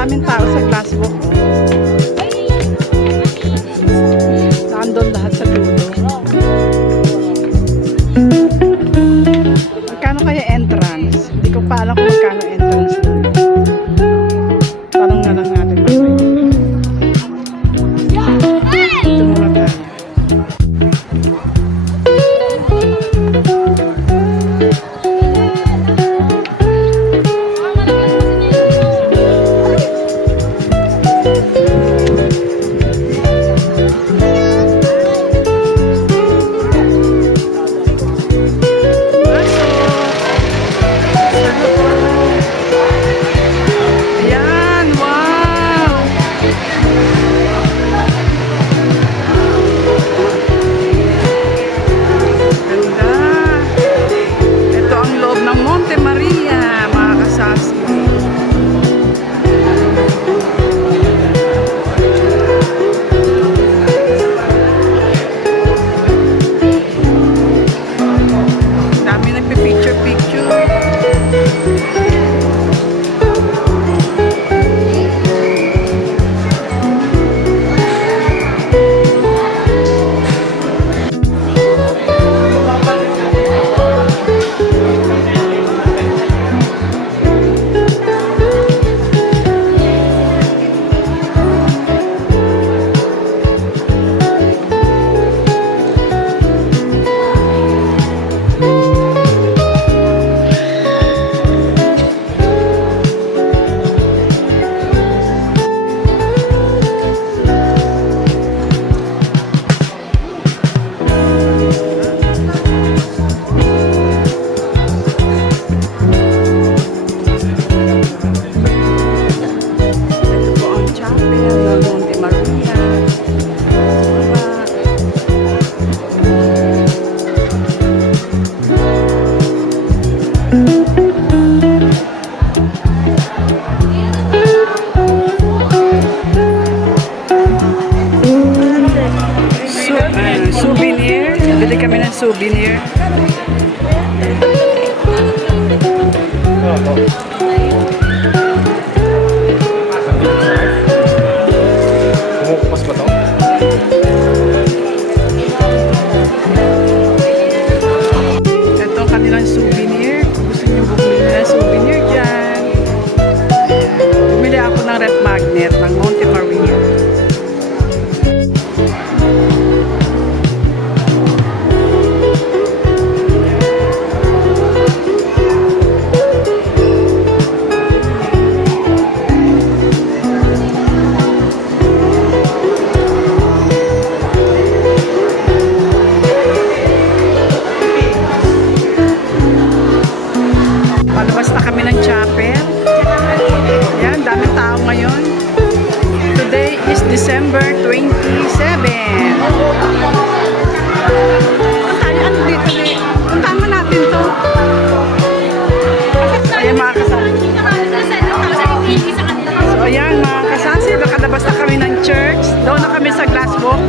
daming tao sa glasswalk. Nandun lahat sa dulo. Magkano kaya entrance? Hindi ko pa alam kung magkano entrance. Tanong na lang natin. Ito muna tayo. Souvenir. Bili kami ng souvenir. Kumukupas ba ito? Ito ang kanilang souvenir. Kung gusto nyo bumili ng souvenir dyan. Bumili ako ng red magnet ng Monte Maria. Palabas na kami ng chapel. Yan, daming tao ngayon. Today is December 27. Ano dito? Tama natin to. Ayan mga kasasi. So ayan mga kasasi, nakalabas na kami ng church. Doon na kami sa glasswalk.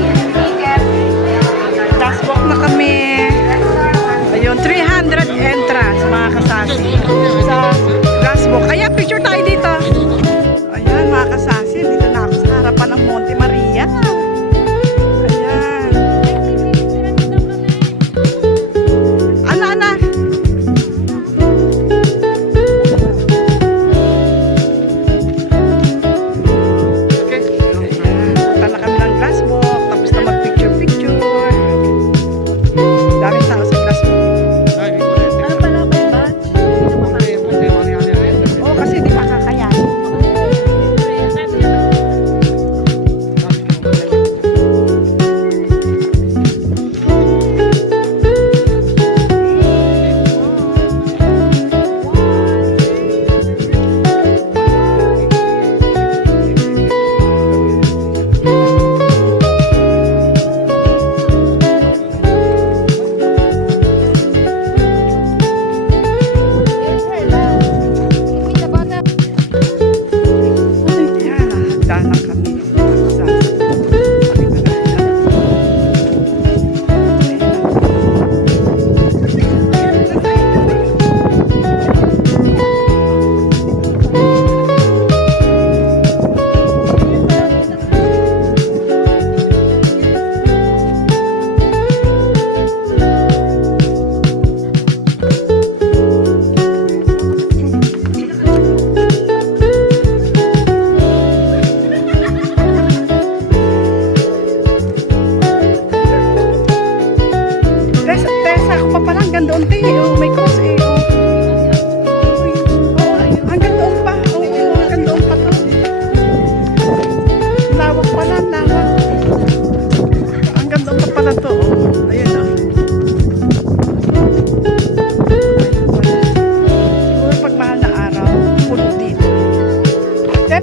Glasswalk na kami. Ayun, 300 entrance mga kasasi sa glasswalk. Ayan, picture tayo dito. Ayan mga kasasi, dito na ako sa harapan ng Monte Maria. Ayan. Ana. Okay. Ayan, punta na kami ng glasswalk. Tapos na mag-picture-picture. Daming tao sa glasswalk. Ano pala, may batch? Oo, kasi di pa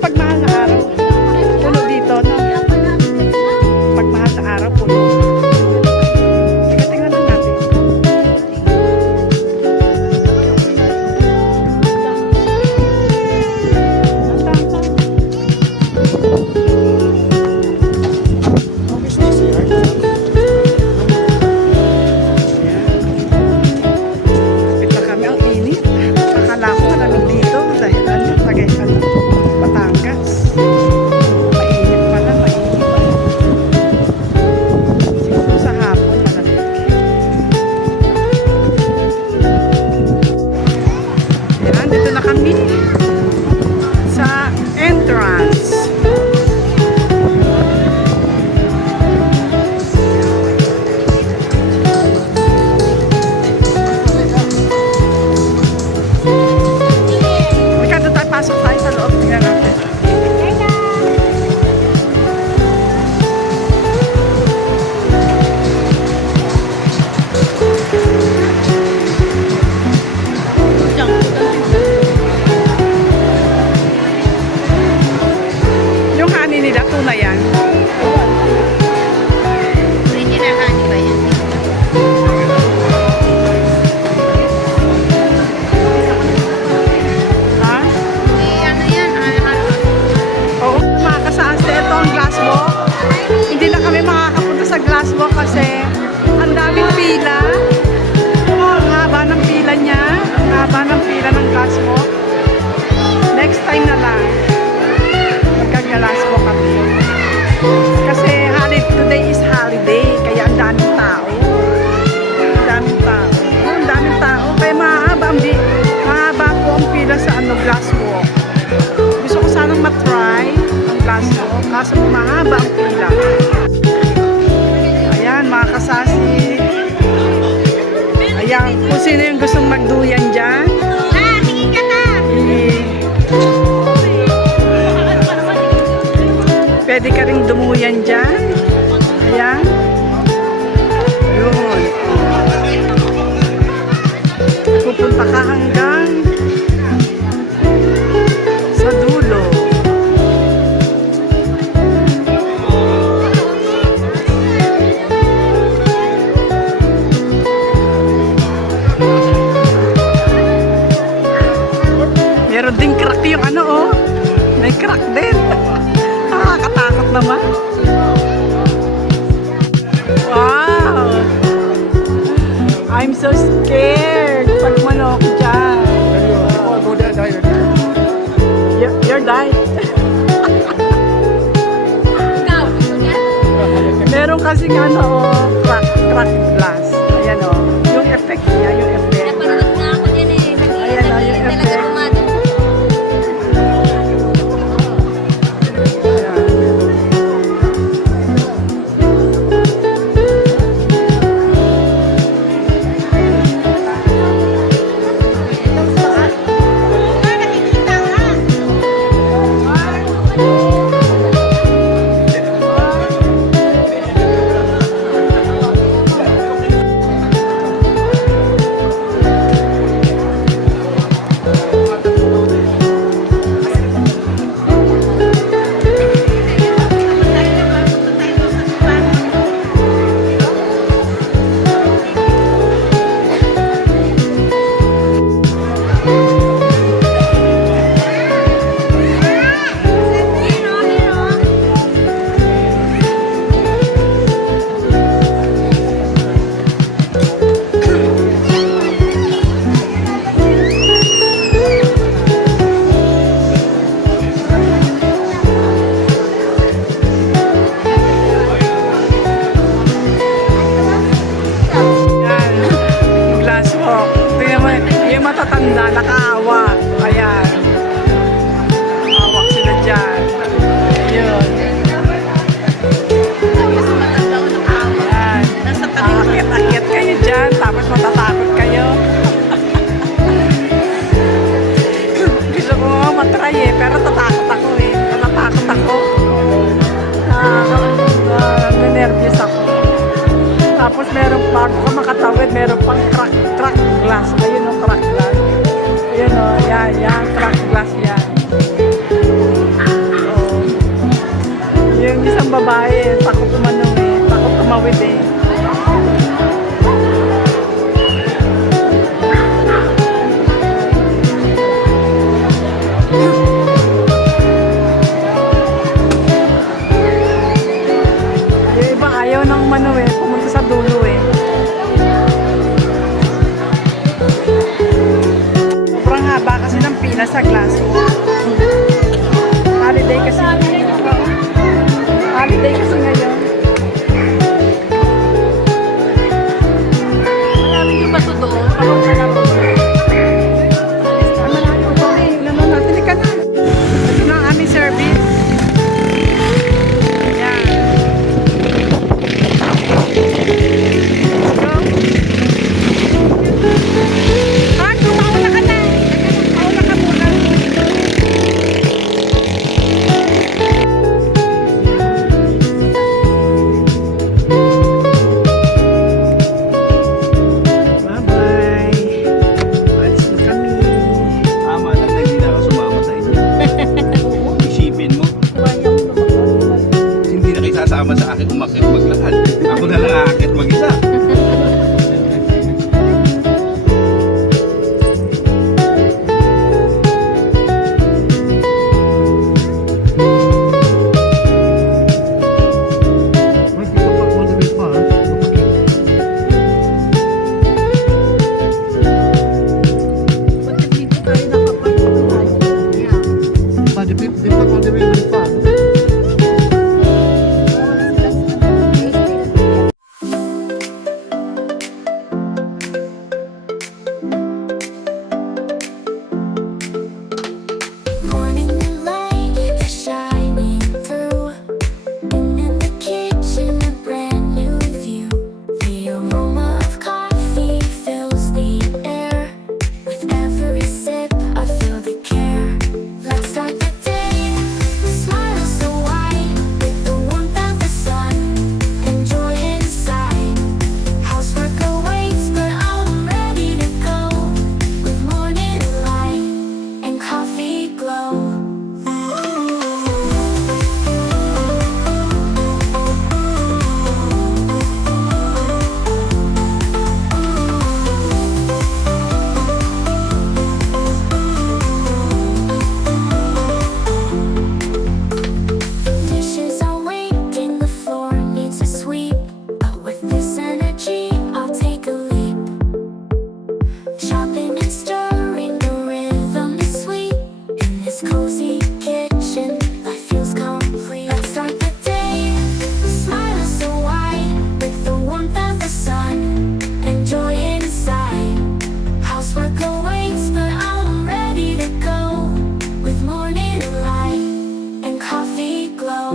pag mahal na araw, puno dito, no? Pag mahal na araw, puno. Teka, tingnan lang natin. Ito kami ang init. Akala ko malamig dito dahil ano, tagay ano, Batangas. Mainit pala, mainit. Siguro sa hapon malamig. Yan, dito na kami sa entrance. Pasok tayo sa loob. Tingnan natin. Yung honey nila, tunay yan. Original honey ba yan? Ha? Ano yan? Oo, mga kasase, ito ang glass walk. Hindi na kami makakapunta sa glass walk kasi ang daming pila. Ang haba ng pila niya. Ang haba ng pila ng glass walk. Next time na lang. Magkag-glass walk kami. Kasi today is holiday. Kaya ang daming tao. Ang daming tao. Ang daming tao. Kaya mahaba po ang pila sa glass walk. Gusto ko sanang matry ang glass walk. Kaso mahaba ang pila. Ayan, mga kasasi. Ayan, kung sino yung gustong magduyan dyan. Tingin ka na! Pwede ka rin dumuyan dyan. Ayan. Yun. Pupunta ka hanggang sa dulo. Meron ding crack yung ano, oh. May crack din. Nakakatakot naman. Wow! I'm so scared pag manok dyan. You're dying. Ikaw, gusto niya? Meron kasing ano, oh, crack glass. Ayan, oh. Yung effect niya, yung effect. Napanood na ako din eh. Ayan, oh, yung Talaga effect. pumatong. snowy day. Yung iba ayaw ng mano eh, pumunta sa dulo eh. Sobrang haba kasi ng pila sa Glasgow. Holiday kasi. Holiday kasi ngayon. Marami yung bato doon. Parang na lang. Ano na ito? Ano natin? Halika na. Ito na ang aming service. Ayan. Go. Ah, tumauna ka na. Mauna ka muna. Bye-bye. Alis na kami. Tama lang na hindi na ako sumama sa inyo. Isipin mo, hindi na kayo sasama sa akin umakit maglakad. Ako na lang aakit mag-isa. Morning light is shining through, and in the kitchen a brand new view. The aroma of coffee fills the air. With every sip, I feel the care. Let's start the day. Smile so wide with the warmth of the sun. Enjoy inside. Housework awaits, but I'm ready to go. With morning light and coffee glow. Dishes are waiting, the floor needs a sweep. But with this energy, I'll take a leap. Chopping and stirring, the rhythm is sweet. In this cozy kitchen, life feels complete. Let's start the day. Smile so wide with the warmth of the sun. Enjoy inside. Housework awaits, but I'm ready to go. With morning light and coffee glow.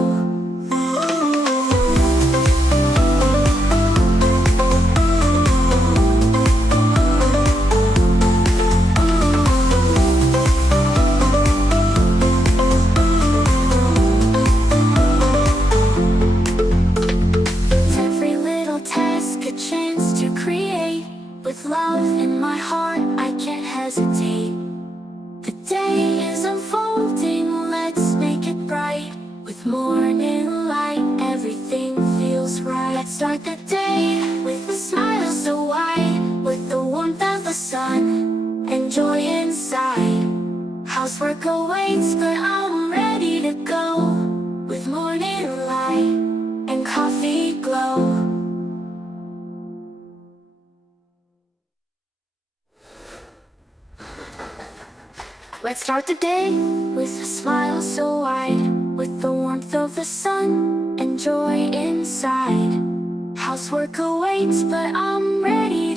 Every little task a chance to create. With love in my heart, I can't hesitate. The day is unfolding, let's make it bright. With morning light, everything feels right. Let's start the day with a smile so wide. With the warmth of the sun, enjoy inside. Housework awaits, but I'm ready to go. With morning light and coffee glow. Let's start the day with a smile so wide. With the warmth of the sun and joy inside. Housework awaits, but I'm ready